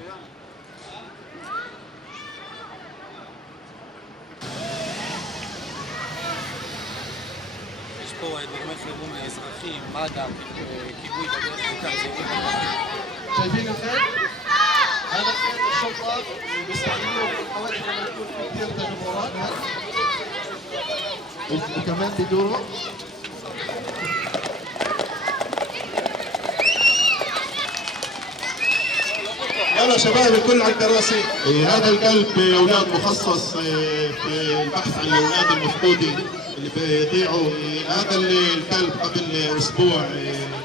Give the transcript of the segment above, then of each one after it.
יש פה גורמי חירום אזרחיים, מד"א, כיבוי בדרך כלל זהירים. شايفين الخيل؟ هذا خيل الشرطة بيستعملوه في الحوادث لما يكون في كثير تجمهرات وكمان بيدوروا. يلا شباب الكل على الكراسي. هذا الكلب اولاد مخصص في البحث عن الاولاد المفقودين اللي بيضيعوا. هذا الكلب قبل اسبوع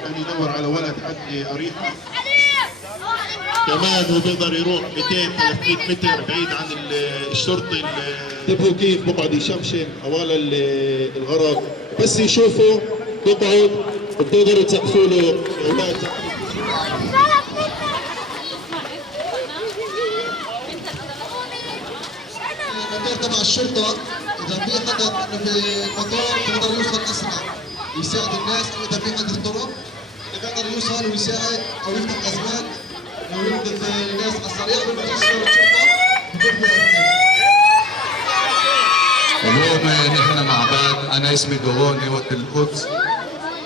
كان يدور على ولد حد قريحه. كمان هو بيقدر يروح 200 300 متر بعيد عن الشرطي. انتبهوا كيف بقعد يشمشم حوالي الغرض، بس يشوفوا بقعد بتقدروا تسقفوا له يا اولاد. المطار تبع الشرطه اذا في حدا انه في المطار بيقدر يوصل اسرع يساعد الناس، او اذا في حدا طرق بيقدر يوصل ويساعد او يفتح ازمات او ينقذ الناس على السريع. اليوم نحن مع بعض، انا اسمي دورون هيوة القدس،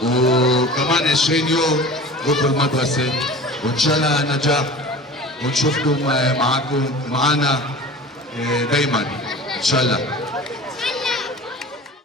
وكمان 20 يوم روحوا المدرسه وان شاء الله نجاح ونشوفكم معنا دايما ان شاء الله.